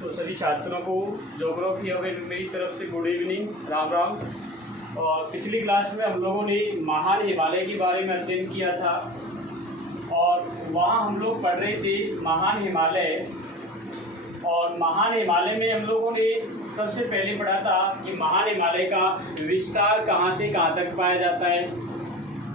तो सभी छात्रों को ज्योग्राफी और मेरी तरफ से गुड इवनिंग, राम राम। और पिछली क्लास में हम लोगों ने महान हिमालय के बारे में अध्ययन किया था और वहाँ हम लोग पढ़ रहे थे महान हिमालय। और महान हिमालय में हम लोगों ने सबसे पहले पढ़ा था कि महान हिमालय का विस्तार कहाँ से कहाँ तक पाया जाता है।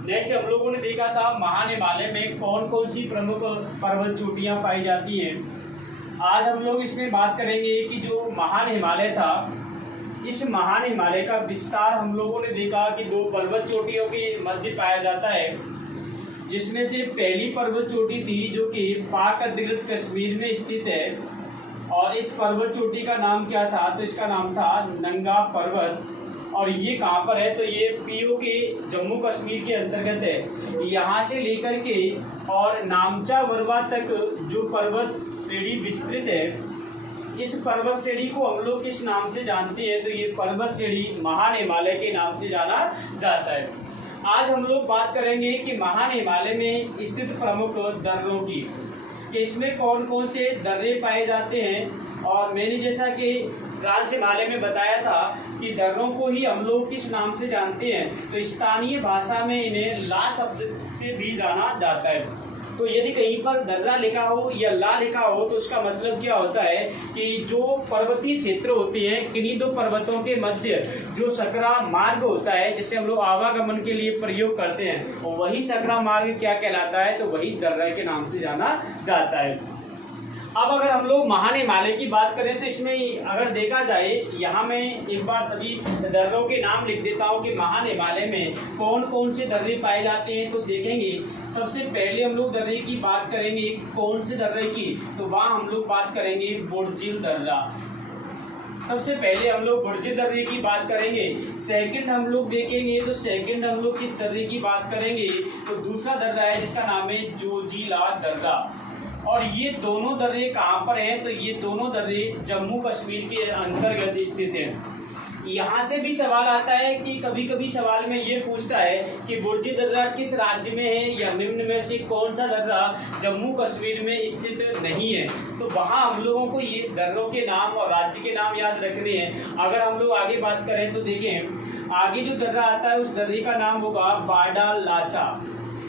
नेक्स्ट हम लोगों ने देखा था महान हिमालय में कौन कौन सी प्रमुख पर्वत चोटियाँ पाई जाती हैं। आज हम लोग इसमें बात करेंगे कि जो महान हिमालय था, इस महान हिमालय का विस्तार हम लोगों ने देखा कि दो पर्वत चोटियों के मध्य पाया जाता है, जिसमें से पहली पर्वत चोटी थी जो कि पाक अधिकृत कश्मीर में स्थित है। और इस पर्वत चोटी का नाम क्या था? तो इसका नाम था नंगा पर्वत। और ये कहाँ पर है? तो ये पीओके जम्मू कश्मीर के अंतर्गत है। यहाँ से लेकर के और नामचा वरवा तक जो पर्वत श्रेणी विस्तृत है, इस पर्वत श्रेणी को हम लोग किस नाम से जानते हैं? तो ये पर्वत श्रेणी महान हिमालय के नाम से जाना जाता है। आज हम लोग बात करेंगे कि महान हिमालय में स्थित प्रमुख दर्रों की, कि इसमें कौन कौन से दर्रे पाए जाते हैं। और मैंने जैसा कि ट्रांस हिमालय में बताया था कि दर्रों को ही हम लोग किस नाम से जानते हैं, तो स्थानीय भाषा में इन्हें ला शब्द से भी जाना जाता है। तो यदि कहीं पर दर्रा लिखा हो या ला लिखा हो तो उसका मतलब क्या होता है कि जो पर्वतीय क्षेत्र होते हैं, किन्हीं दो पर्वतों के मध्य जो सकरा मार्ग होता है, जिसे हम लोग आवागमन के लिए प्रयोग करते हैं, और वही सकरा मार्ग क्या कहलाता है? तो वही दर्रा के नाम से जाना जाता है। अब अगर हम लोग महान हिमालय की बात करें तो इसमें अगर देखा जाए, यहाँ मैं एक बार सभी दर्रों के नाम लिख देता हूँ कि महान हिमालय में कौन कौन से दर्रे पाए जाते हैं। तो देखेंगे सबसे पहले हम लोग दर्रे की बात करेंगे। कौन से दर्रे की? तो वहाँ हम लोग बात करेंगे बुर्जिल दर्रा। सबसे पहले हम लोग बुर्जिल दर्रे की बात करेंगे। सेकंड हम लोग देखेंगे तो सेकंड हम लोग किस दर्रे की बात करेंगे? तो दूसरा दर्रा है जिसका नाम है जोजिला दर्रा। और ये दोनों दर्रे कहाँ पर हैं? तो ये दोनों दर्रे जम्मू कश्मीर के अंतर्गत स्थित हैं। यहाँ से भी सवाल आता है कि कभी कभी सवाल में ये पूछता है कि बुर्जिल दर्रा किस राज्य में है, या निम्न में से कौन सा दर्रा जम्मू कश्मीर में स्थित नहीं है। तो वहाँ हम लोगों को ये दर्रों के नाम और राज्य के नाम याद रखने हैं। अगर हम लोग आगे बात करें तो देखें, आगे जो दर्रा आता है उस दर्रे का नाम होगा बाडा लाचा।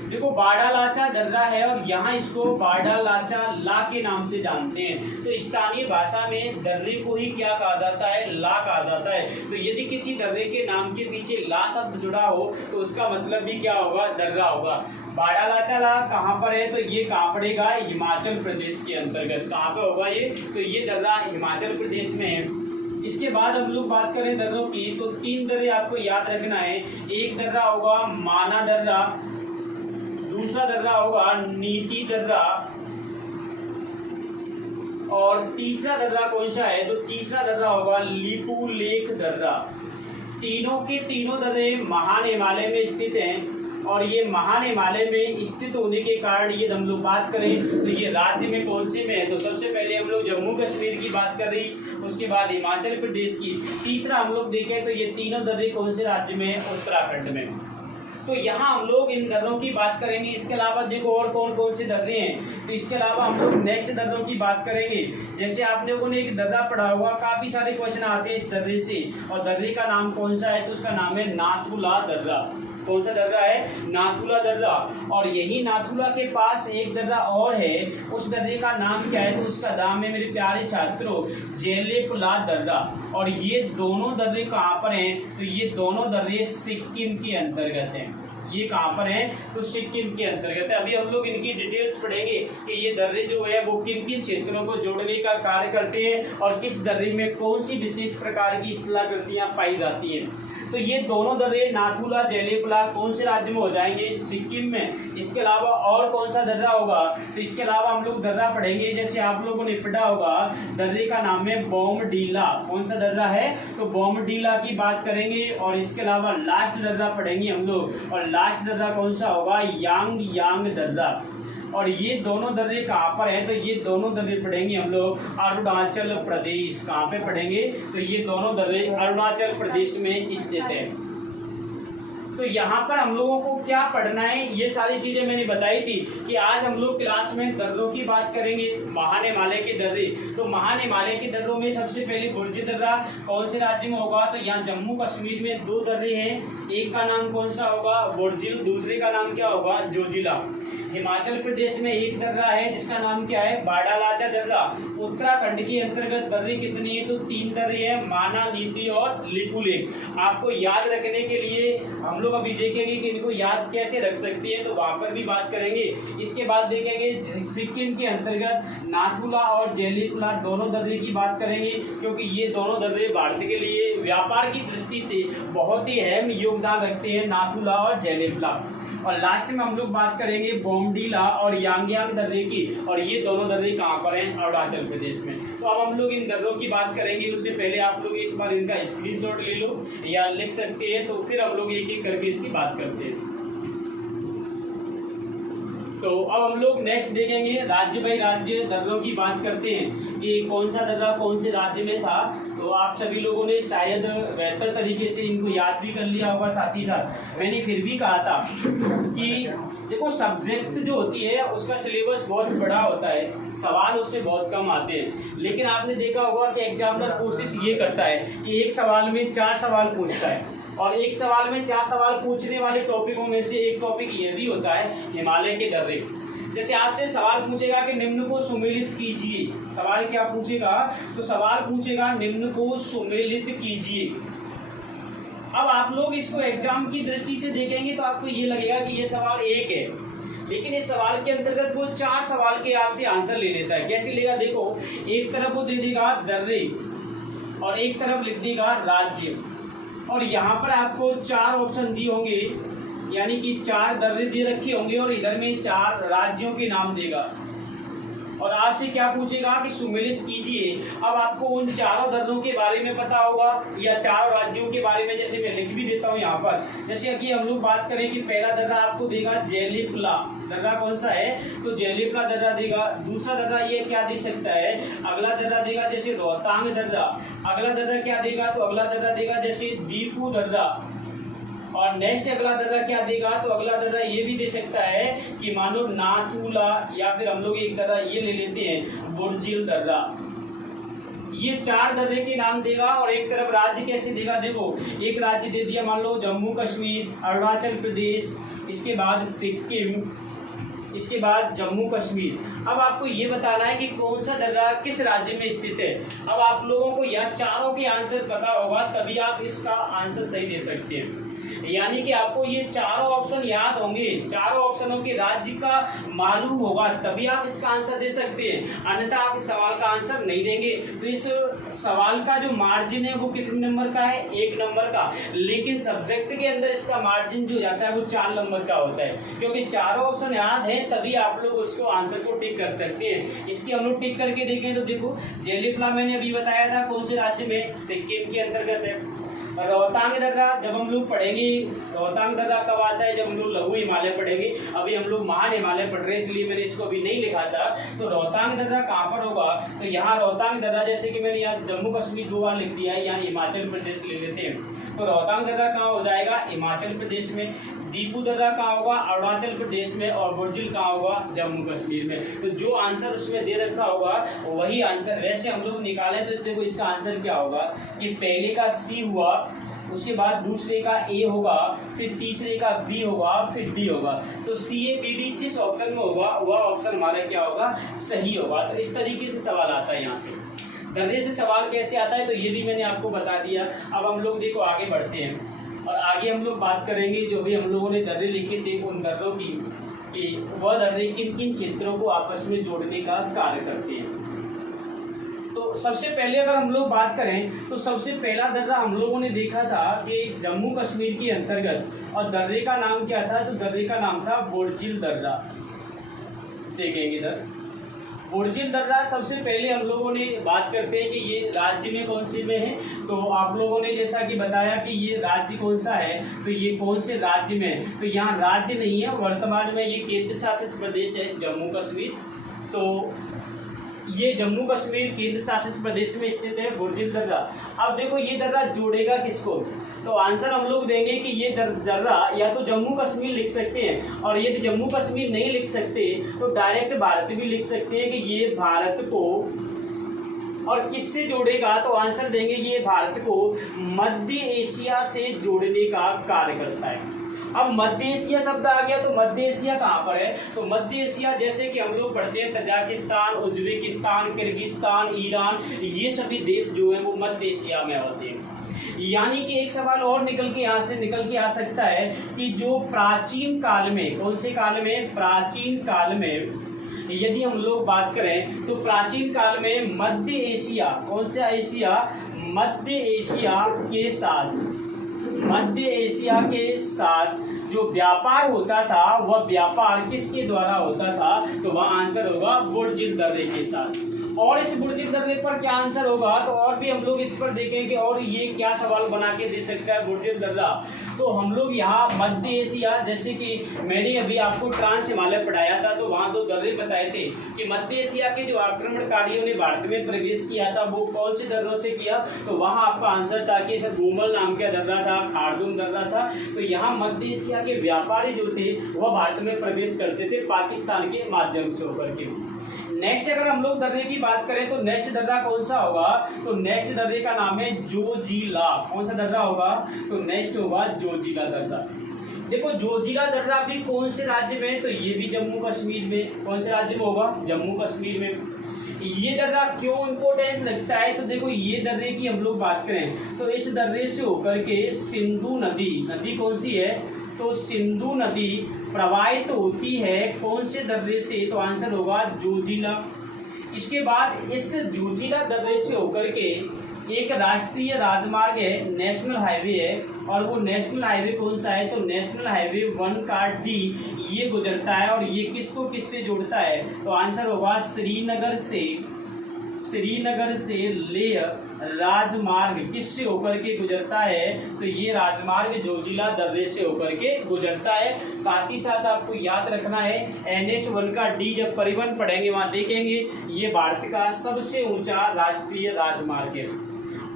देखो बाडा लाचा दर्रा है और यहाँ इसको बाडा लाचा ला के नाम से जानते हैं। तो स्थानीय भाषा में दर्रे को ही क्या कहा जाता है? ला कहा जाता है। तो यदि किसी दर्रे के नाम के पीछे ला शब्द जुड़ा हो तो उसका मतलब भी क्या होगा? दर्रा होगा। बाडा लाचा ला कहाँ पर है? तो ये कहाँ पड़ेगा? हिमाचल प्रदेश के अंतर्गत। कहाँ पे होगा ये? तो ये दर्रा हिमाचल प्रदेश में है। इसके बाद हम लोग बात करें दर्रों की, तो तीन दर्रे आपको याद रखना है। एक दर्रा होगा माना दर्रा, दूसरा दर्रा होगा नीति दर्रा, और तीसरा दर्रा कौन सा है? तो तीसरा दर्रा होगा लिपू लेक दर्रा। तीनों के तीनों दर्रे महान हिमालय में स्थित हैं। और ये महान हिमालय में स्थित होने के कारण ये हम लोग बात करें तो ये राज्य में कौन से में है? तो सबसे पहले हम लोग जम्मू कश्मीर की बात कर रही, उसके बाद हिमाचल प्रदेश की, तीसरा हम लोग देखें तो ये तीनों दर्रे कौन से राज्य में है? उत्तराखंड में। तो यहाँ हम लोग इन दर्रों की बात करेंगे। इसके अलावा देखो और कौन कौन से दर्रे हैं। तो इसके अलावा हम लोग नेक्स्ट दर्रों की बात करेंगे। जैसे आप लोगों ने एक दर्रा पढ़ा होगा, काफी सारे क्वेश्चन आते हैं इस दर्रे से, और दर्रे का नाम कौन सा है? तो उसका नाम है नाथुला दर्रा। कौन सा दर्रा है? नाथुला दर्रा। और यही नाथुला के पास एक दर्रा और है, उस दर्रे का नाम क्या है? तो उसका नाम है मेरे प्यारे छात्रों जेलेपला दर्रा। और ये दोनों दर्रे कहाँ पर हैं? तो ये दोनों दर्रे सिक्किम के अंतर्गत हैं। ये कहाँ पर हैं? तो सिक्किम के अंतर्गत है। अभी हम लोग इनकी डिटेल्स पढ़ेंगे कि ये दर्रे जो है वो किन किन क्षेत्रों को जोड़ने का कार्य करते हैं और किस दर्रे में कौन सी विशेष प्रकार की स्थलाकृतियाँ पाई जाती हैं। तो ये दोनों दर्रे नाथुला जेलेपला कौन से राज्य में हो जाएंगे? सिक्किम में। इसके अलावा और कौन सा दर्रा होगा? तो इसके अलावा हम लोग दर्रा पढ़ेंगे, जैसे आप लोगों ने पढ़ा होगा, दर्रे का नाम है बोमडीला। कौन सा दर्रा है? तो बोमडीला की बात करेंगे। और इसके अलावा लास्ट दर्रा पढ़ेंगे हम लोग, और लास्ट दर्रा कौन सा होगा? यांग यांग दर्रा। और ये दोनों दर्रे कहाँ पर हैं? तो ये दोनों दर्रे पढ़ेंगे हम लोग अरुणाचल प्रदेश। कहाँ पे पढ़ेंगे? तो ये दोनों दर्रे अरुणाचल प्रदेश में स्थित है। तो यहाँ पर हम लोगों को क्या पढ़ना है, ये सारी चीजें मैंने बताई थी कि आज हम लोग क्लास में दर्रों की बात करेंगे, महान हिमालय के दर्रे। तो महान हिमालय के दर्रों में सबसे पहले बुर्ज दर्रा कौन से राज्य में होगा, तो यहाँ जम्मू कश्मीर में 2 दर्रे हैं, एक का नाम कौन सा होगा, बुर्जिल, दूसरे का नाम क्या होगा, जोजिला। हिमाचल प्रदेश में एक दर्रा है जिसका नाम क्या है, बाड़ालाचा दर्रा। उत्तराखंड के अंतर्गत दर्रे कितने हैं, तो 3 दर्रे हैं, माना, नीति और लिपुलेख। आपको याद रखने के लिए हम लोग अभी देखेंगे कि इनको याद कैसे रख सकते हैं, तो वहां पर भी बात करेंगे। इसके बाद देखेंगे सिक्किम के अंतर्गत नाथुला और जेलीपला दोनों दर्रे की बात करेंगे, क्योंकि ये दोनों दर्रे भारत के लिए व्यापार की दृष्टि से बहुत ही अहम योगदान रखते हैं, नाथुला और जेलीपला। और लास्ट में हम लोग बात करेंगे बोमडीला और यांगयांग दर्रे की, और ये दोनों दर्रे कहाँ पर हैं, अरुणाचल प्रदेश में। तो अब हम लोग इन दर्रों की बात करेंगे, उससे पहले आप लोग एक बार इनका स्क्रीनशॉट ले लो या लिख सकते हैं, तो फिर हम लोग एक एक करके इसकी बात करते हैं। तो अब हम लोग नेक्स्ट देखेंगे राज्य बाई राज्य दर्रों की बात करते हैं कि कौन सा दर्रा कौन से राज्य में था। तो आप सभी लोगों ने शायद बेहतर तरीके से इनको याद भी कर लिया होगा। साथ ही साथ मैंने फिर भी कहा था कि देखो सब्जेक्ट जो होती है उसका सिलेबस बहुत बड़ा होता है, सवाल उससे बहुत कम आते हैं, लेकिन आपने देखा होगा कि एग्जामिनर कोशिश ये करता है कि एक सवाल में 4 सवाल पूछता है, और एक सवाल में 4 सवाल पूछने वाले टॉपिकों में से एक टॉपिक ये भी होता है हिमालय के दर्रे। जैसे आपसे सवाल पूछेगा कि निम्न को सुमेलित कीजिए, सवाल क्या पूछेगा, तो सवाल पूछेगा निम्न को सुमेलित कीजिए। अब आप लोग इसको एग्जाम की दृष्टि से देखेंगे तो आपको ये लगेगा कि ये सवाल एक है, लेकिन इस सवाल के अंतर्गत वो 4 सवाल के आपसे आंसर ले लेता है। कैसे लेगा, देखो एक तरफ वो दे देगा दर्रे और एक तरफ लिख देगा राज्य, और यहाँ पर आपको 4 ऑप्शन दिए होंगे, यानी कि 4 दर्रे दे रखे होंगे और इधर में 4 राज्यों के नाम देगा, और आपसे क्या पूछेगा कि सुमेलित कीजिए। अब आपको उन 4 दर्रों के बारे में पता होगा या 4 राज्यों के बारे में, जैसे मैं लिख भी देता हूँ यहाँ पर। जैसे कि हम लोग बात करें कि पहला दर्रा आपको देगा जेलीपला दर्रा, कौन सा है, तो जेलीपला दर्रा देगा। दूसरा दर्रा ये क्या दे सकता है, अगला दर्रा देगा जैसे रोहतांग दर्रा। अगला दर्रा क्या देगा, तो अगला दर्रा देगा जैसे दीपू दर्रा। और नेक्स्ट अगला दर्रा क्या देगा, तो अगला दर्रा ये भी दे सकता है कि मानो नाथुला, या फिर हम लोग एक दर्रा ये ले लेते हैं बुर्जिल दर्रा। ये 4 दर्रे के नाम देगा, और एक तरफ राज्य कैसे देगा, देखो एक राज्य दे दिया मान लो जम्मू कश्मीर, अरुणाचल प्रदेश, इसके बाद सिक्किम, इसके बाद जम्मू कश्मीर। अब आपको ये बताना है कि कौन सा दर्रा किस राज्य में स्थित है। अब आप लोगों को यह चारों के आंसर पता होगा, तभी आप इसका आंसर सही दे सकते हैं। यानी कि आपको ये 4 ऑप्शन याद होंगे, 4 ऑप्शनों के राज्य का मालूम होगा, तभी आप इसका आंसर दे सकते हैं, अन्यथा आप इस सवाल का आंसर नहीं देंगे। तो इस सवाल का जो मार्जिन है वो कितने नंबर का है, 1 नंबर का, लेकिन सब्जेक्ट के अंदर इसका मार्जिन जो जाता है वो 4 नंबर का होता है, क्योंकि 4 ऑप्शन याद है तभी आप लोग उसको आंसर को टिक कर सकते हैं। इसकी हम लोग टिक करके देखें तो देखो जेलीपला मैंने अभी बताया था कौन से राज्य में, सिक्किम के अंतर्गत है। रोहतांग दर्रा जब हम लोग पढ़ेंगे, रोहतांग दर्रा कब आता है, जब हम लोग लघु हिमालय पढ़ेंगे। अभी हम लोग महान हिमालय पढ़ रहे हैं, इसलिए मैंने इसको अभी नहीं लिखा था। तो रोहतांग दर्रा कहाँ पर होगा, तो यहाँ रोहतांग दर्रा, जैसे कि मैंने यहाँ जम्मू कश्मीर 2 बार लिख दिया है, यहाँ हिमाचल प्रदेश ले लेते हैं। तो रोहतांग दर्रा कहाँ हो जाएगा, हिमाचल प्रदेश में। दीपू दर्रा कहाँ होगा, अरुणाचल प्रदेश में। और बुर्जिल कहाँ होगा, जम्मू कश्मीर में। तो जो आंसर उसमें दे रखा होगा वही आंसर। वैसे हम लोग निकालें तो देखो इसका आंसर क्या होगा कि पहले का सी हुआ, उसके बाद दूसरे का ए होगा, फिर तीसरे का बी होगा, फिर डी होगा। तो सी ए बी डी जिस ऑप्शन में होगा वह ऑप्शन हमारा क्या होगा, सही होगा। तो इस तरीके से सवाल आता है। यहाँ से दर्रे से सवाल कैसे आता है तो ये भी मैंने आपको बता दिया। अब हम लोग देखो आगे बढ़ते हैं, और आगे हम लोग बात करेंगे जो भी हम लोगों ने दर्रे लिखे थे उन दर्रों की, कि वह दर्रे किन किन क्षेत्रों को आपस में जोड़ने का कार्य करते हैं। तो सबसे पहले अगर हम लोग बात करें तो सबसे पहला दर्रा हम लोगों ने देखा था कि जम्मू कश्मीर के अंतर्गत, और दर्रे का नाम क्या था, तो दर्रे का नाम था बुर्जिल दर्रा। देखेंगे इधर बुर्जिल दर्रा। सबसे पहले हम लोगों ने बात करते हैं कि ये राज्य में कौन से में है। तो आप लोगों ने जैसा कि बताया कि ये राज्य कौन सा है, तो ये कौन से राज्य में है, तो यहाँ राज्य नहीं है, वर्तमान में ये केंद्र शासित प्रदेश है जम्मू कश्मीर। तो ये जम्मू कश्मीर केंद्र शासित प्रदेश में स्थित है बुर्जिल दर्रा। अब देखो ये दर्रा जोड़ेगा किसको, तो आंसर हम लोग देंगे कि ये दर्रा या तो जम्मू कश्मीर लिख सकते हैं, और यदि जम्मू कश्मीर नहीं लिख सकते तो डायरेक्ट भारत भी लिख सकते हैं कि ये भारत को, और किससे जोड़ेगा, तो आंसर देंगे कि ये भारत को मध्य एशिया से जोड़ने का कार्य करता है। अब मध्य एशिया शब्द आ गया, तो मध्य एशिया कहाँ पर है, तो मध्य एशिया जैसे कि हम लोग पढ़ते हैं तजाकिस्तान, उज्बेकिस्तान, किर्गिस्तान, ईरान, ये सभी देश जो है वो मध्य एशिया में होते हैं। यानी कि एक सवाल और निकल के आ सकता है कि जो प्राचीन काल में, कौन से काल में, प्राचीन काल में यदि हम लोग बात करें तो प्राचीन काल में मध्य एशिया, कौन सा एशिया, मध्य एशिया के साथ जो व्यापार होता था वह व्यापार किसके द्वारा होता था, तो वह आंसर होगा बुर्जिल दर्रे के साथ। और इस बुर्जिल दर्रे पर क्या आंसर होगा, तो और भी हम लोग इस पर देखेंगे और ये क्या सवाल बना के दे सकता है बुर्जिल दर्रा। तो हम लोग यहाँ मध्य एशिया, जैसे कि मैंने अभी आपको ट्रांस हिमालय पढ़ाया था तो वहाँ 2 दर्रे बताए थे कि मध्य एशिया के जो आक्रमणकारियों ने भारत में प्रवेश किया था वो कौन से दर्रों से किया, तो वहाँ आपका आंसर था कि धूमल नाम का दर्रा था, खारदूम दर्रा था। तो यहाँ मध्य एशिया के व्यापारी जो थे वह भारत में प्रवेश करते थे पाकिस्तान के माध्यम से होकर के। नेक्स्ट अगर हम लोग दर्रे की बात करें तो नेक्स्ट दर्रा कौन सा होगा, तो नेक्स्ट दर्रे का नाम है जोजिला। कौन सा दर्रा होगा, तो नेक्स्ट होगा जोजिला दर्रा। देखो जोजिला दर्रा भी कौन से राज्य में, तो ये भी जम्मू कश्मीर में। कौन से राज्य में होगा, जम्मू कश्मीर में। ये दर्रा क्यों इंपॉर्टेंस रखता है, तो देखो ये दर्रे की हम लोग बात करें तो इस दर्रे से होकर के सिंधु नदी कौन सी है, तो सिंधु नदी प्रवाहित होती है कौन से दर्रे से, तो आंसर होगा जोजिला। इसके बाद इस जोजिला दर्रे से होकर के एक राष्ट्रीय राजमार्ग है, नेशनल हाईवे है, और वो नेशनल हाईवे कौन सा है, तो नेशनल हाईवे 1 का डी ये गुजरता है, और ये किसको किससे जोड़ता है, तो आंसर होगा श्रीनगर से लेह राजमार्ग किससे होकर के गुजरता है, तो ये राजमार्ग जोजिला दर्रे से होकर के गुजरता है। साथ ही साथ आपको याद रखना है NH1 का डी जब परिवहन पढ़ेंगे वहाँ देखेंगे ये भारत का सबसे ऊंचा राष्ट्रीय राजमार्ग है।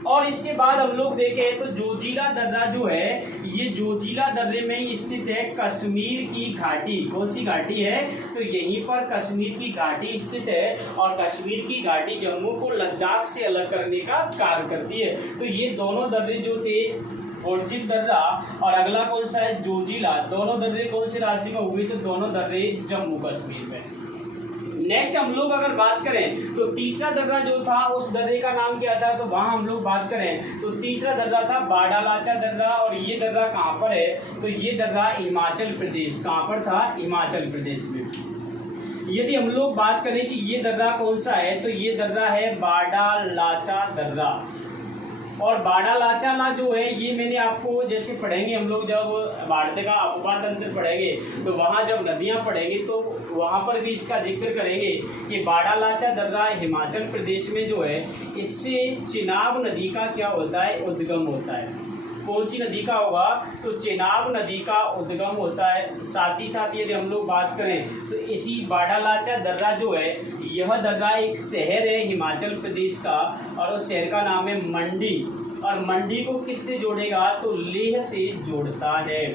और इसके बाद हम लोग देखें तो जोजिला दर्रा जो है ये जोजिला दर्रे में ही स्थित है कश्मीर की घाटी। कौन सी घाटी है, तो यहीं पर कश्मीर की घाटी स्थित है, और कश्मीर की घाटी जम्मू को लद्दाख से अलग करने का कार्य करती है। तो ये दोनों दर्रे जो थे बुर्जिल दर्रा और अगला कौन सा है जोजिला, दोनों दर्रे कौन से राज्य में हुए, तो दोनों दर्रे जम्मू कश्मीर में। नेक्स्ट हम लोग अगर बात करें तो तीसरा दर्रा जो था उस दर्रे का नाम क्या था, तो वहां हम लोग बात करें तो तीसरा दर्रा था बाडालाचा दर्रा। और ये दर्रा कहाँ पर है, तो ये दर्रा हिमाचल प्रदेश, कहाँ पर था, हिमाचल प्रदेश में। यदि हम लोग बात करें कि ये दर्रा कौन सा है, तो ये दर्रा है बाडालाचा दर्रा। और बाडालाचा जो है ये मैंने आपको जैसे पढ़ेंगे हम लोग जब भारत का अपवा तंत्र पढ़ेंगे तो वहाँ जब नदियाँ पढ़ेंगे तो वहाँ पर भी इसका जिक्र करेंगे कि बाडालाचा दर्रा हिमाचल प्रदेश में जो है इससे चिनाब नदी का क्या होता है, उद्गम होता है। कौन सी नदी का होगा, तो चिनाब नदी का उद्गम होता है। साथ ही साथ यदि हम लोग बात करें तो इसी बाडालाचा दर्रा जो है यह दर्रा एक शहर है हिमाचल प्रदेश का, और उस शहर का नाम है मंडी। और मंडी को किससे जोड़ेगा, तो लेह से जोड़ता है।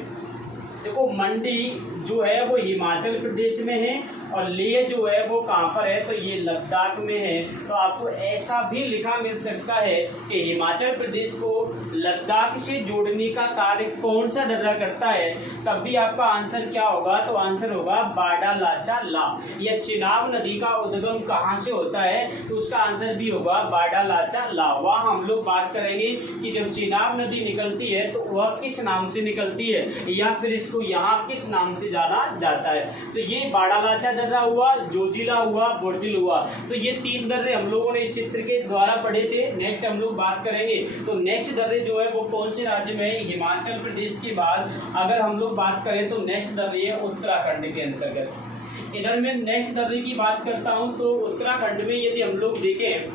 देखो मंडी जो है वो हिमाचल प्रदेश में है और लेह जो है वो कहाँ पर है, तो ये लद्दाख में है। तो आपको ऐसा भी लिखा मिल सकता है कि हिमाचल प्रदेश को लद्दाख से जोड़ने का कार्य कौन सा दर्रा करता है, तब भी आपका आंसर क्या होगा, तो आंसर होगा बाडालाचा ला। यह चिनाब नदी का उद्गम कहाँ से होता है, तो उसका आंसर भी होगा बाडालाचा ला। वहाँ हम लोग बात करेंगे कि जब चिनाब नदी निकलती है तो वह किस नाम से निकलती है, या फिर इसको यहाँ किस नाम से जाना जाता है। तो ये बाडालाचा दर्रा हुआ, जोजिला हुआ, बुर्जिल हुआ। तो ये 3 दर्रे हम लोगों ने इस चित्र के द्वारा पढ़े थे। नेक्स्ट हम लोग बात करेंगे तो नेक्स्ट दर्रे जो है वो कौन से राज्य में है, हिमाचल प्रदेश के बाद अगर हम लोग बात करें तो नेक्स्ट दर्रे है उत्तराखंड के अंतर्गत। इधर मैं नेक्स्ट दर्रे की बात करता हूँ तो उत्तराखंड में यदि हम लोग देखें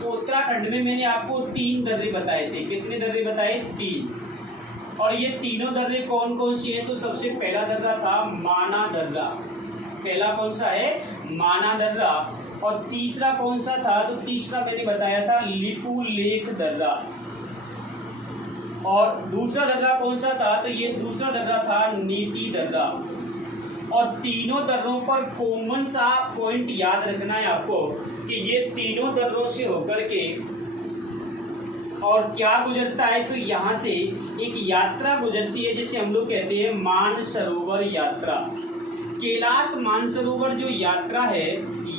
तो उत्तराखंड में मैंने आपको 3 दर्रे बताए थे। कितने दर्रे बताए, 3। और ये तीनों दर्रे कौन कौन सी हैं, तो सबसे पहला दर्रा था माना दर्रा। पहला कौन सा है, माना दर्रा। और तीसरा कौन सा था, तो तीसरा मैंने बताया था लिपुलेख दर्रा। और दूसरा दर्रा कौन सा था, तो ये दूसरा दर्रा था नीति दर्रा। और तीनों दर्रों पर कॉमन सा पॉइंट याद रखना है आपको कि ये तीनों दर्रों से होकर के और क्या गुजरता है, तो यहाँ से एक यात्रा गुजरती है जिसे हम लोग कहते हैं मानसरोवर यात्रा। कैलाश मानसरोवर जो यात्रा है,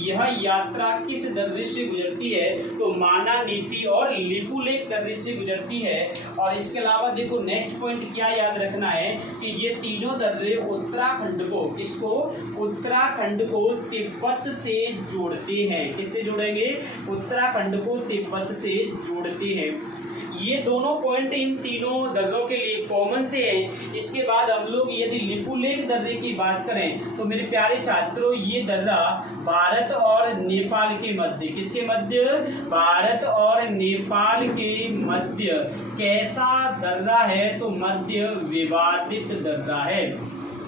यह यात्रा किस दर्रे से गुजरती है, तो माना, नीति और लिपुलेख दर्रे से गुजरती है। और इसके अलावा देखो नेक्स्ट पॉइंट क्या याद रखना है कि ये तीनों दर्रे उत्तराखंड को, किसको, उत्तराखंड को तिब्बत से जोड़ते हैं। किससे जोड़ेंगे, उत्तराखंड को तिब्बत से जोड़ते हैं। ये दोनों पॉइंट इन तीनों दर्रों के लिए कॉमन से हैं। इसके बाद हम लोग यदि लिपुलेख दर्रे की बात करें तो मेरे प्यारे छात्रों, ये दर्रा भारत और नेपाल के मध्य, किसके मध्य, भारत और नेपाल के मध्य कैसा दर्रा है, तो मध्य विवादित दर्रा है।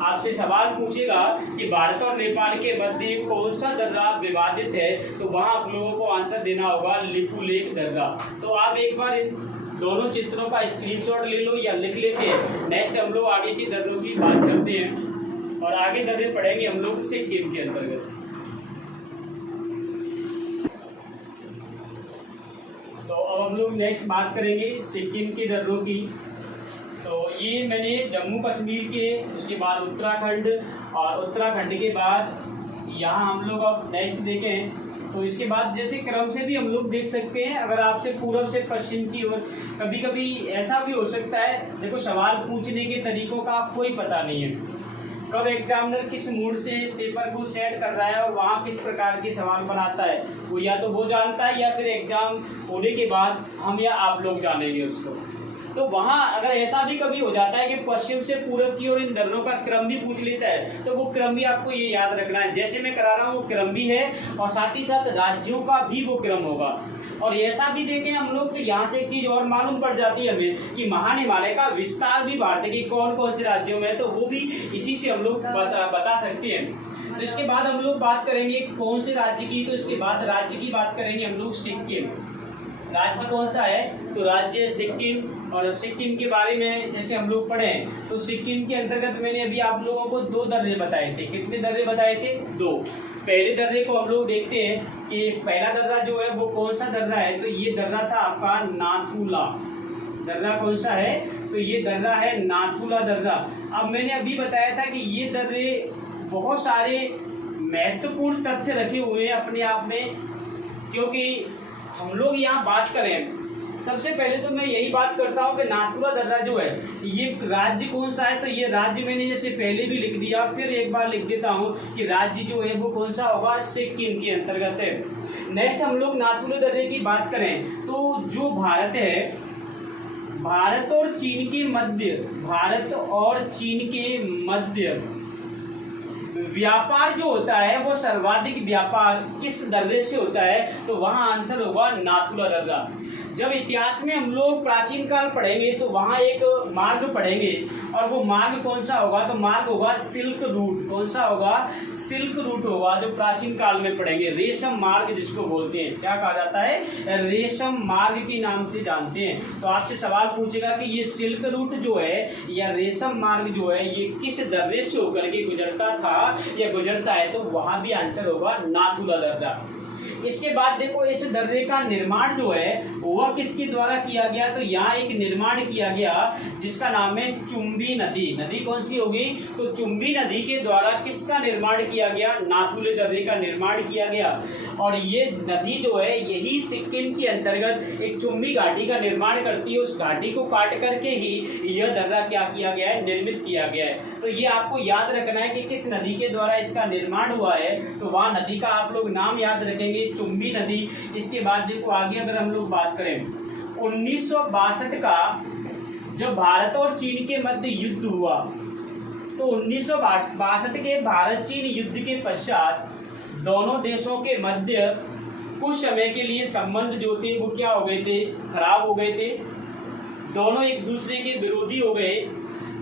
आपसे सवाल पूछेगा कि भारत और नेपाल के मध्य कौन सा दर्रा विवादित है, तो वहां आप लोगों को आंसर देना होगा लिपुलेख दर्रा। तो आप एक बार इन दोनों चित्रों का स्क्रीनशॉट ले लो या लिख लेते हैं। नेक्स्ट हम लोग आगे की दर्रों की बात करते हैं और आगे दर्रे पढ़ेंगे हम लोग सिक्किम के अंतर्गत। तो अब हम लोग नेक्स्ट बात करेंगे सिक्किम की दर्रों की। तो ये मैंने जम्मू कश्मीर के, उसके बाद उत्तराखंड और उत्तराखंड के बाद यहाँ हम लोग अब नेक्स्ट देखें तो इसके बाद जैसे क्रम से भी हम लोग देख सकते हैं। अगर आपसे पूर्व से पश्चिम की ओर, कभी कभी ऐसा भी हो सकता है, देखो सवाल पूछने के तरीकों का कोई पता नहीं है, कब एग्जामिनर किस मूड से पेपर को सेट कर रहा है और वहाँ किस प्रकार के सवाल बनाता है, वो या तो वो जानता है या फिर एग्जाम होने के बाद हम या आप लोग जानेंगे उसको। तो वहाँ अगर ऐसा भी कभी हो जाता है कि पश्चिम से पूरब की ओर इन दर्रों का क्रम भी पूछ लेता है, तो वो क्रम भी आपको ये याद रखना है, जैसे मैं करा रहा हूँ वो क्रम भी है और साथ ही साथ राज्यों का भी वो क्रम होगा। और ऐसा भी देखें हम लोग तो यहाँ से एक चीज़ और मालूम पड़ जाती है हमें कि महान हिमालय का विस्तार भी भारत के कौन कौन से राज्यों में है, तो वो भी इसी से हम लोग बता सकते हैं। तो इसके बाद हम लोग बात करेंगे कौन से राज्य की, तो इसके बाद राज्य की बात करेंगे हम लोग सिक्किम। राज्य कौन सा है, तो राज्य सिक्किम। और सिक्किम के बारे में जैसे हम लोग पढ़ें तो सिक्किम के अंतर्गत मैंने अभी आप लोगों को 2 दर्रे बताए थे। कितने दर्रे बताए थे, 2। पहले दर्रे को हम लोग देखते हैं कि पहला दर्रा जो है वो कौन सा दर्रा है, तो ये दर्रा था आपका नाथुला। दर्रा कौन सा है, तो ये दर्रा है नाथुला दर्रा। अब मैंने अभी बताया था कि ये दर्रे बहुत सारे महत्वपूर्ण तथ्य रखे हुए हैं अपने आप में, क्योंकि हम लोग यहाँ बात करें सबसे पहले तो मैं यही बात करता हूँ कि नाथुला दर्रा जो है ये राज्य कौन सा है, तो ये राज्य मैंने जैसे पहले भी लिख दिया, फिर एक बार लिख देता हूँ कि राज्य जो है वो कौन सा होगा, सिक्किम के अंतर्गत है। नेक्स्ट हम लोग नाथुला दर्रे की बात करें तो जो भारत है, भारत और चीन के मध्य, भारत और चीन के मध्य व्यापार जो होता है वो सर्वाधिक व्यापार किस दर्रे से होता है, तो वहाँ आंसर होगा नाथुला दर्रा। जब इतिहास में हम लोग प्राचीन काल पढ़ेंगे तो वहाँ एक मार्ग पढ़ेंगे और वो मार्ग कौन सा होगा, तो मार्ग होगा सिल्क रूट। कौन सा होगा, सिल्क रूट होगा, जो प्राचीन काल में पढ़ेंगे। रेशम मार्ग जिसको बोलते हैं, क्या कहा जाता है, रेशम मार्ग के नाम से जानते हैं। तो आपसे सवाल पूछेगा कि ये सिल्क रूट जो है या रेशम मार्ग जो है ये किस दर्रे से होकर के गुजरता था या गुजरता है, तो वहाँ भी आंसर होगा नाथुला दर्रा। इसके बाद देखो इस दर्रे का निर्माण जो है वह किसके द्वारा किया गया, तो यहाँ एक निर्माण किया गया जिसका नाम है चुम्बी नदी। नदी कौन सी होगी, तो चुम्बी नदी के द्वारा किसका निर्माण किया गया, नाथुला दर्रे का निर्माण किया गया। और ये नदी जो है यही सिक्किम के अंतर्गत एक चुम्बी घाटी का निर्माण करती है। उस घाटी को काट करके ही यह दर्रा क्या किया गया है, निर्मित किया गया है। तो ये आपको याद रखना है कि किस नदी के द्वारा इसका निर्माण हुआ है, तो वह नदी का आप लोग नाम याद रखेंगे, चुम्बी नदी। इसके बाद देखो आगे अगर हम लोग बात करें 1962 का जब भारत और चीन के मध्य युद्ध हुआ, तो 1962 के भारत चीन युद्ध के पश्चात दोनों देशों के मध्य कुछ समय के लिए संबंध जो थे वो क्या हो गए थे, खराब हो गए थे। दोनों एक दूसरे के विरोधी हो गए।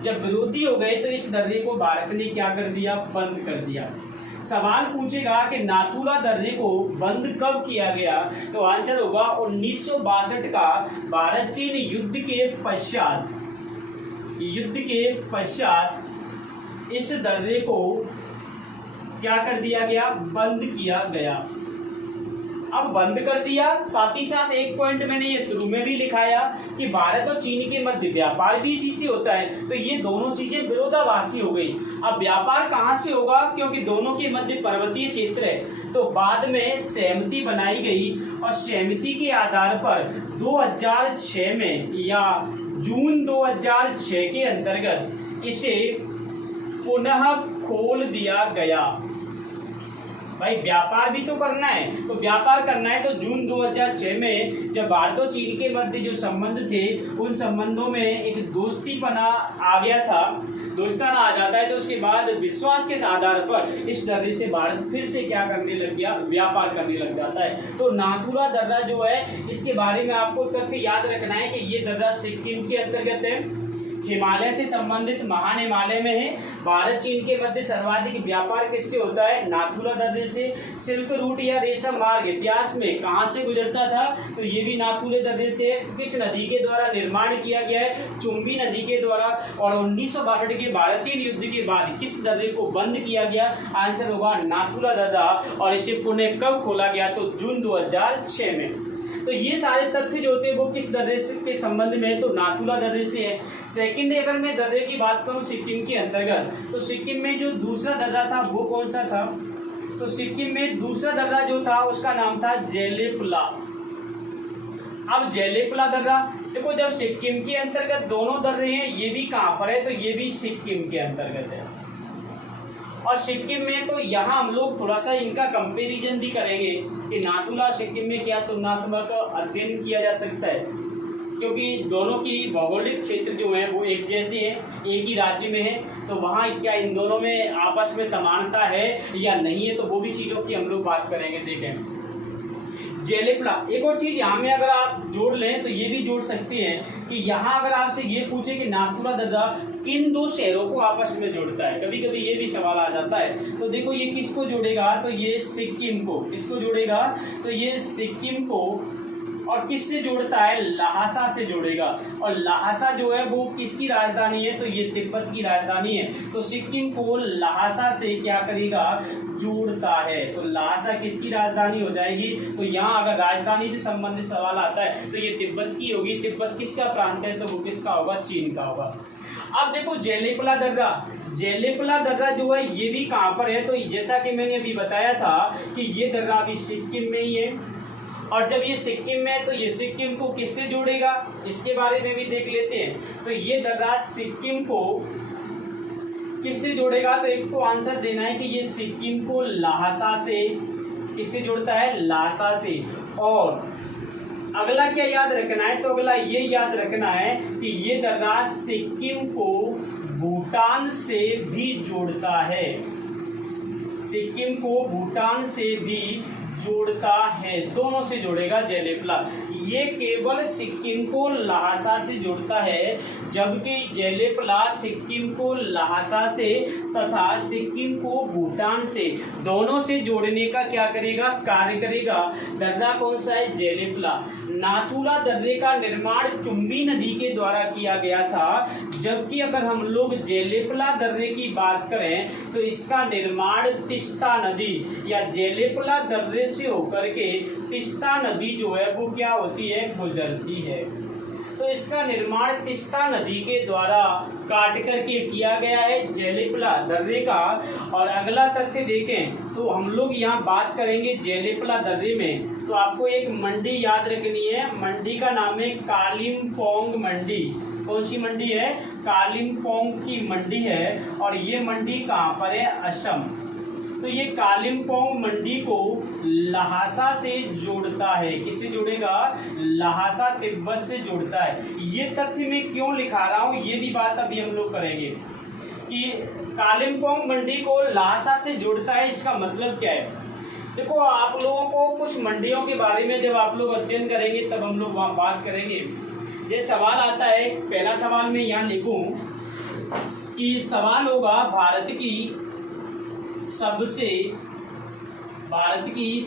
जब विरोधी हो गए तो इस दर्रे को भारत ने क्या कर दिया, बंद कर दिया। सवाल पूछेगा कि नाथुला दर्रे को बंद कब किया गया, तो आंसर होगा 1962 का भारत चीन युद्ध के पश्चात इस दर्रे को क्या कर दिया गया, बंद किया गया। अब बंद कर दिया, साथ ही साथ एक पॉइंट मैंने ये शुरू में भी लिखाया कि भारत और चीन के मध्य व्यापार भी इसी से होता है, तो ये दोनों चीजें विरोधाभासी हो गई। अब व्यापार कहाँ से होगा, क्योंकि दोनों के मध्य पर्वतीय क्षेत्र है, तो बाद में सहमति बनाई गई और सहमति के आधार पर 2006 में या जून 2006 के अंतर्गत इसे पुनः खोल दिया गया। भाई व्यापार भी तो करना है, तो व्यापार करना है तो जून 2006 में जब भारत और चीन के मध्य जो संबंध थे उन संबंधों में एक दोस्तीपना आ गया था, दोस्ताना आ जाता है, तो उसके बाद विश्वास के आधार पर इस दर्रे से भारत फिर से क्या करने लग गया, व्यापार करने लग जाता है। तो नाथुला दर्रा जो है इसके बारे में आपको तथ्य याद रखना है कि ये दर्रा सिक्किम के अंतर्गत है, हिमालय से संबंधित महान हिमालय में है। भारत चीन के मध्य सर्वाधिक व्यापार किससे होता है, नाथुला दर्रे से। सिल्क रूट या रेशम मार्ग इतिहास में कहाँ से गुजरता था, तो ये भी नाथुला दर्रे से। किस नदी के द्वारा निर्माण किया गया है, चुंबी नदी के द्वारा। और 1962 के भारत चीन युद्ध के बाद किस दर्रे को बंद किया गया, आंसर होगा नाथुला दर्रा। और इसे पुनः कब खोला गया, तो जून 2006 में। तो ये सारे तथ्य जो होते हैं वो किस दर्रे के संबंध में है, तो नाथुला दर्रे से है। सेकंड अगर मैं दर्रे की बात करूं सिक्किम के अंतर्गत, तो सिक्किम में जो दूसरा दर्रा था वो कौन सा था, तो सिक्किम में दूसरा दर्रा जो था उसका नाम था जेलेपला। अब जेलेपला दर्रा देखो, जब सिक्किम के अंतर्गत दोनों दर्रे हैं, ये भी कहाँ पर है, तो ये भी सिक्किम के अंतर्गत है। और सिक्किम में तो यहाँ हम लोग थोड़ा सा इनका कंपैरिजन भी करेंगे कि नाथुला सिक्किम में क्या तुलनात्मक अध्ययन किया जा सकता है, क्योंकि दोनों की भौगोलिक क्षेत्र जो है वो एक जैसे हैं, एक ही राज्य में है, तो वहाँ क्या इन दोनों में आपस में समानता है या नहीं है, तो वो भी चीज़ों की हम लोग बात करेंगे। देखें जेलेपला, एक और चीज़ यहाँ में अगर आप जोड़ लें तो ये भी जोड़ सकते हैं कि यहाँ अगर आपसे ये पूछे कि नाथुला दर्रा किन दो शहरों को आपस में जोड़ता है, कभी कभी ये भी सवाल आ जाता है। तो देखो ये किसको जोड़ेगा, तो ये सिक्किम को, किसको जोड़ेगा, तो ये सिक्किम को। और किससे जोड़ता है, लहासा से जोड़ेगा। और लहासा जो है वो किसकी राजधानी है, तो ये तिब्बत की राजधानी है। तो सिक्किम को लहासा से क्या करेगा, जोड़ता है। तो लहासा किसकी राजधानी हो जाएगी, तो यहाँ अगर राजधानी से संबंधित सवाल आता है तो ये तिब्बत की होगी। तिब्बत किसका प्रांत है, तो वो किसका होगा, चीन का होगा। अब देखो जेलेपला दर्रा, जेलेपला दर्रा जो है ये भी कहाँ पर है, तो जैसा कि मैंने अभी बताया था कि ये दर्रा अभी सिक्किम में ही है। और जब ये सिक्किम में है तो ये सिक्किम को किससे जोड़ेगा, इसके बारे में भी देख लेते हैं। तो ये दर्रा सिक्किम को किससे जोड़ेगा, तो एक तो आंसर देना है कि ये सिक्किम को लहासा से, किससे जोड़ता है, लहासा से। और अगला क्या याद रखना है, तो अगला ये याद रखना है कि ये दर्रा सिक्किम को भूटान से भी जोड़ता है, सिक्किम को भूटान से भी जोड़ता है, दोनों से जोड़ेगा जेलेपला। ये केवल सिक्किम को लहासा से जोड़ता है, जबकि जेलेपला सिक्किम को लहासा से तथा सिक्किम को भूटान से, दोनों से जोड़ने का क्या करेगा, कार्य करेगा। दर्रा कौन सा है, जेलेपला। नाथुला दर्रे का निर्माण चुंबी नदी के द्वारा किया गया था, जबकि अगर हम लोग जेलेपला दर्रे की बात करें तो इसका निर्माण तिस्ता नदी या जेलेपला दर्रे से होकर के तिस्ता नदी जो है वो क्या होती है, गुजरती है। तो इसका निर्माण तिस्ता नदी के द्वारा काट करके किया गया है जेलेपला दर्रे का। और अगला तथ्य देखें तो हम लोग यहाँ बात करेंगे जेलेपला दर्रे में, तो आपको एक मंडी याद रखनी है। मंडी का नाम है कालिम्पोंग मंडी। कौन सी मंडी है, कालिम्पोंग की मंडी है। और ये मंडी कहाँ पर है, असम। तो ये कालिम्पोंग मंडी को लहासा से जोड़ता है, किससे जोड़ेगा, लहासा तिब्बत से जोड़ता है। ये तथ्य मैं क्यों लिखा रहा हूँ, ये भी बात अभी हम लोग करेंगे कि कालिम्पोंग मंडी को लहासा से जोड़ता है, इसका मतलब क्या है। देखो आप लोगों को कुछ मंडियों के बारे में जब आप लोग अध्ययन करेंगे तब हम लोग वहाँ बात करेंगे। जैसे सवाल आता है, पहला सवाल मैं यहाँ लिखूँ कि सवाल होगा भारत की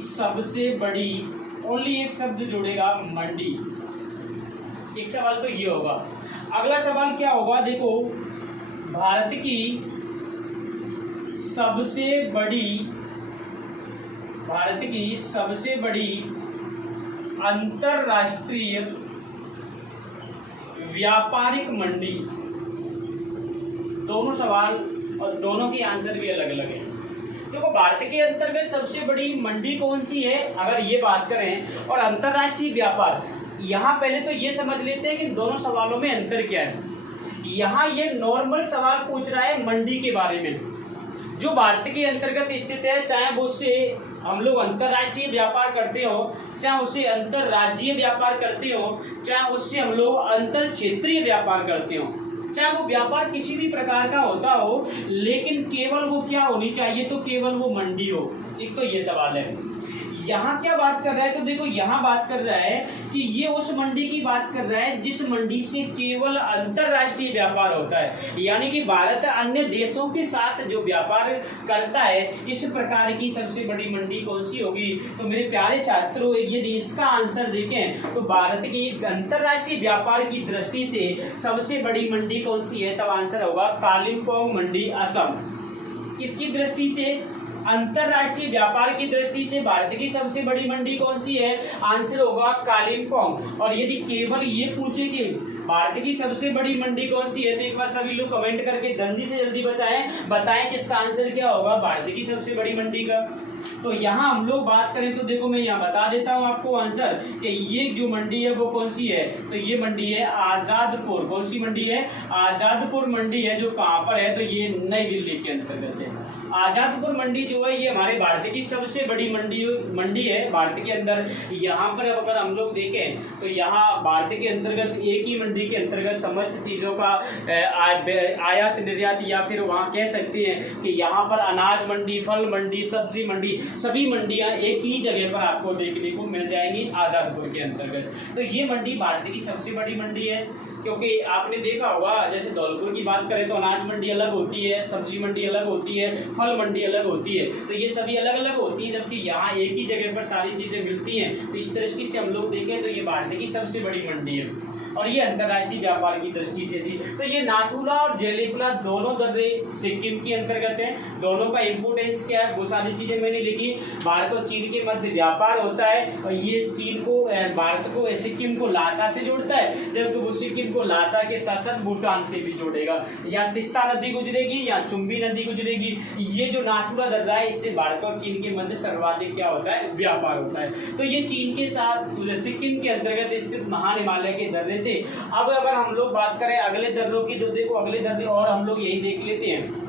सबसे बड़ी, ओनली एक शब्द जोड़ेगा मंडी। एक सवाल तो ये होगा। अगला सवाल क्या होगा, देखो भारत की सबसे बड़ी अंतरराष्ट्रीय व्यापारिक मंडी। दोनों सवाल और दोनों के आंसर भी अलग अलग हैं। देखो भारत के अंतर्गत सबसे बड़ी मंडी कौन सी है अगर ये बात करें, और अंतरराष्ट्रीय व्यापार, यहाँ पहले तो ये समझ लेते हैं कि दोनों सवालों में अंतर क्या है। यहाँ ये नॉर्मल सवाल पूछ रहा है मंडी के बारे में, जो भारत के अंतर्गत स्थित है, चाहे वो उससे हम लोग अंतरराष्ट्रीय व्यापार करते हो, चाहे उससे अंतरराज्यीय व्यापार करते हो, चाहे उससे हम लोग अंतर क्षेत्रीय व्यापार करते हो, चाहे वो व्यापार किसी भी प्रकार का होता हो, लेकिन केवल वो क्या होनी चाहिए, तो केवल वो मंडी हो। एक तो ये सवाल है। यहाँ क्या बात कर रहा है, तो देखो यहाँ बात कर रहा है कि ये उस मंडी की बात कर रहा है जिस मंडी से केवल अंतरराष्ट्रीय व्यापार होता है, यानी कि भारत अन्य देशों के साथ जो व्यापार करता है, इस प्रकार की सबसे बड़ी मंडी कौन सी होगी। तो मेरे प्यारे छात्रों, यदि इसका आंसर देखें तो भारत की अंतरराष्ट्रीय व्यापार की दृष्टि से सबसे बड़ी मंडी कौन सी है, तब आंसर होगा कालिम्पोंग मंडी, असम। किसकी दृष्टि से, अंतरराष्ट्रीय व्यापार की दृष्टि से भारत की सबसे बड़ी मंडी कौन सी है, आंसर होगा कालिम्पोंग। और यदि केवल ये पूछे कि भारत की सबसे बड़ी मंडी कौन सी है, तो एक बार सभी लोग कमेंट करके जल्दी से जल्दी बताएं कि इसका आंसर क्या होगा भारत की सबसे बड़ी मंडी का। तो यहाँ हम लोग बात करें तो देखो मैं यहाँ बता देता हूँ आपको आंसर कि ये जो मंडी है वो कौन सी है, तो ये मंडी है आजादपुर। कौन सी मंडी है, आजादपुर मंडी है, जो कहाँ पर है, तो ये नई दिल्ली के अंतर्गत है। आजादपुर मंडी जो है ये हमारे भारत की सबसे बड़ी मंडी है भारत के अंदर। यहाँ पर अगर हम लोग देखें तो यहाँ भारत के अंतर्गत एक ही मंडी के अंतर्गत समस्त चीज़ों का आयात निर्यात, या फिर वहाँ कह सकते हैं कि यहाँ पर अनाज मंडी, फल मंडी, सब्जी मंडी, सभी मंडियाँ एक ही जगह पर आपको देखने को मिल जाएंगी आजादपुर के अंतर्गत। तो ये मंडी भारत की सबसे बड़ी मंडी है, क्योंकि आपने देखा होगा जैसे धौलपुर की बात करें तो अनाज मंडी अलग होती है, सब्जी मंडी अलग होती है, फल मंडी अलग होती है, तो ये सभी अलग अलग होती है, जबकि यहाँ एक ही जगह पर सारी चीज़ें मिलती हैं। तो इस दृष्टि से हम लोग देखें तो ये भारत की सबसे बड़ी मंडी है और ये अंतर्राष्ट्रीय व्यापार की दृष्टि से थी। तो ये नाथुला और जेलीकुला दोनों दर्रे सिक्किम के अंतर्गत हैं। दोनों का इम्पोर्टेंस क्या है वो सारी चीज़ें मैंने लिखी। भारत और चीन के मध्य व्यापार होता है और ये चीन को, भारत को, सिक्किम को लासा से जोड़ता है, जबकि वो सिक्किम को लासा के साथ साथ भूटान से भी जोड़ेगा। या तिस्ता नदी गुजरेगी या चुम्बी नदी गुजरेगी। ये जो नाथुला दर्रा है इससे भारत और चीन के मध्य सर्वाधिक क्या होता है, व्यापार होता है। तो ये चीन के साथ सिक्किम के अंतर्गत स्थित महान हिमालय के दर्रे थे। अब अगर हम लोग बात करें अगले दर्रों की, तो देखो अगले दर्रे और हम लोग यही देख लेते हैं।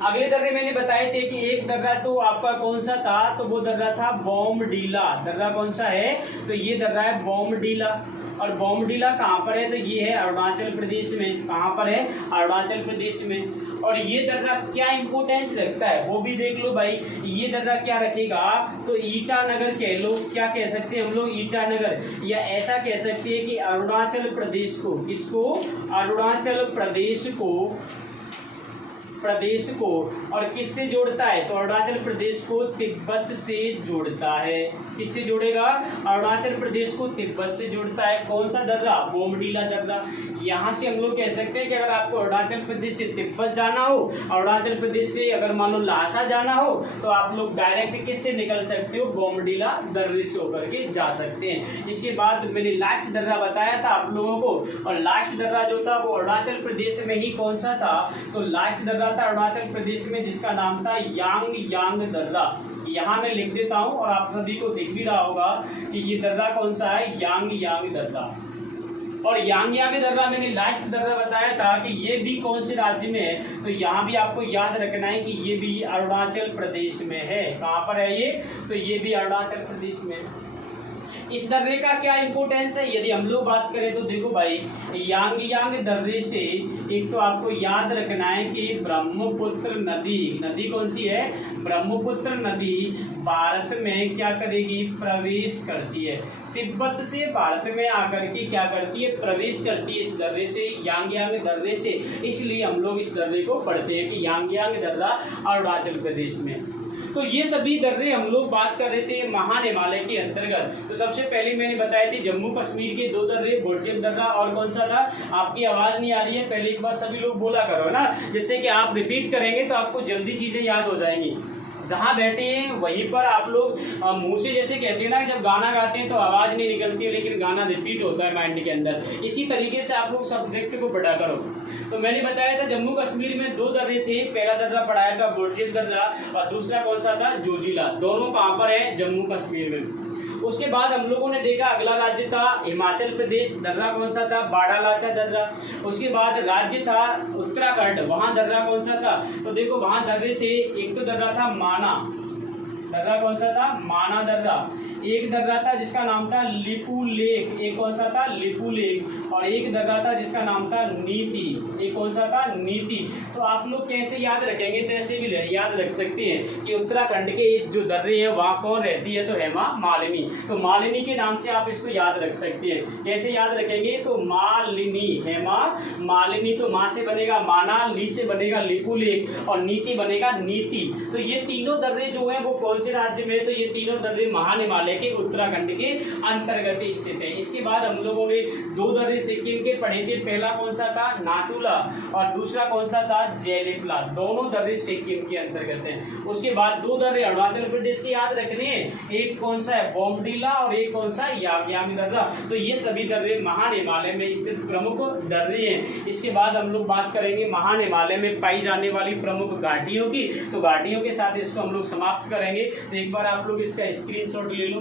अगले दर्रे मैंने बताए थे कि एक दर्रा तो आपका कौन सा था, तो वो दर्रा था बोमडीला। दर्रा कौन सा है, तो ये दर्रा है बोमडीला। और बोमडीला कहाँ पर है, तो ये है अरुणाचल प्रदेश में। कहाँ पर है, अरुणाचल प्रदेश में। और ये दर्रा क्या इंपोर्टेंस रखता है वो भी देख लो भाई। ये दर्रा क्या रखेगा, तो ईटानगर कह लो। क्या कह सकते हैं हम लोग, ईटानगर, या ऐसा कह सकते हैं कि अरुणाचल प्रदेश को, किसको, अरुणाचल प्रदेश को और किससे जोड़ता है, तो अरुणाचल प्रदेश को तिब्बत से जोड़ता है। किससे जोड़ेगा, अरुणाचल प्रदेश को तिब्बत से जोड़ता है। कौन सा दर्रा, बोमडीला दर्रा। यहाँ से हम लोग कह सकते हैं कि अगर आपको अरुणाचल प्रदेश से तिब्बत जाना हो, अरुणाचल प्रदेश से अगर मान लो लासा जाना हो, तो आप लोग डायरेक्ट किससे निकल सकते हो, बोमडीला दर्रे से होकर के जा सकते हैं। इसके बाद मैंने लास्ट दर्रा बताया था आप लोगों को, और लास्ट दर्रा जो था वो अरुणाचल प्रदेश में ही कौन सा था, तो लास्ट दर्रा था अरुणाचल प्रदेश में जिसका नाम था यांग दर्रा। यहाँ मैं लिख देता हूँ और आप सभी को दिख भी रहा होगा कि ये दर्रा कौन सा है, यांग दर्रा। और यांग दर्रा मैंने लास्ट दर्रा बताया था कि ये भी कौन से राज्य में है, तो यहाँ भी आपको याद रखना है कि ये भी अरुणाचल प्रदेश में है। कहाँ पर है ये, तो ये भी अरुणाचल प्रदेश में। इस दर्रे का क्या इंपॉर्टेंस है यदि हम लोग बात करें तो देखो भाई, यांग दर्रे से एक तो आपको याद रखना है कि ब्रह्मपुत्र नदी कौन सी है, ब्रह्मपुत्र नदी भारत में क्या करेगी, प्रवेश करती है। तिब्बत से भारत में आकर के क्या करती है, प्रवेश करती है इस दर्रे से, यांग दर्रे से। इसलिए हम लोग इस दर्रे को पढ़ते हैं कि यांग दर्रा अरुणाचल प्रदेश में। तो ये सभी दर्रे हम लोग बात कर रहे थे महान हिमालय के अंतर्गत। तो सबसे पहले मैंने बताया थी जम्मू कश्मीर के 2 दर्रे, बोरचेल दर्रा और कौन सा था, आपकी आवाज नहीं आ रही है, पहले एक बार सभी लोग बोला करो ना, जिससे कि आप रिपीट करेंगे तो आपको जल्दी चीजें याद हो जाएंगी। जहाँ बैठे हैं वहीं पर आप लोग मुंह से जैसे कहते हैं ना, जब गाना गाते हैं तो आवाज़ नहीं निकलती है लेकिन गाना रिपीट होता है माइंड के अंदर, इसी तरीके से आप लोग सब्जेक्ट को पढ़ा करो। तो मैंने बताया था जम्मू कश्मीर में 2 दर्रे थे, पहला दर्रा पढ़ाया था बोरचेल दर्रा और दूसरा कौन सा था, जोजिला। दोनों कहाँ पर है, जम्मू कश्मीर में। उसके बाद हम लोगों ने देखा अगला राज्य था हिमाचल प्रदेश, दर्रा कौन सा था, बाड़ालाचा दर्रा। उसके बाद राज्य था उत्तराखंड, वहाँ दर्रा कौन सा था, तो देखो वहाँ दर्रे थे, एक तो दर्रा था माना, दर्रा कौन सा था, माना दर्रा। एक दर्रा था जिसका नाम था लिपू लेक, एक कौन सा था, लिपू लेक। और एक दर्रा था जिसका नाम था नीति, एक कौन सा था, नीति। तो आप लोग कैसे याद रखेंगे, तो ऐसे भी याद रख सकते हैं कि उत्तराखंड के जो दर्रे हैं वहाँ कौन रहती है, तो हेमा मालिनी। तो मालिनी के नाम से आप इसको याद रख सकते हैं। कैसे याद रखेंगे, तो मालिनी, हेमा मालिनी। तो माँ से बनेगा माना, ली से बनेगा लिपू लेक और नी से बनेगा नीति। तो ये तीनों दर्रे जो है वो कौन से राज्य में, तो ये तीनों दर्रे महान हिमालय के उत्तराखंड के अंतर्गत स्थित है। इसके बाद हम लोगों ने 2 दर्रे सिक्किम के पढ़े थे, पहला कौन सा था, नाथुला और दूसरा कौन सा था, जेलिपला। दोनों दर्रे सिक्किम के अंतर्गत हैं। उसके बाद 2 दर्रे अरुणाचल प्रदेश के याद रखने हैं, एक कौन सा है, बोमडीला और एक कौन सा, यांग दर्रा। तो ये सभी दर्रे महान हिमालय में स्थित प्रमुख दर्रे हैं। इसके बाद हम लोग बात करेंगे महान हिमालय में पाई जाने वाली प्रमुख घाटियों की। तो घाटियों के साथ इसको हम लोग समाप्त करेंगे। तो एक बार आप लोग इसका स्क्रीनशॉट ले लो।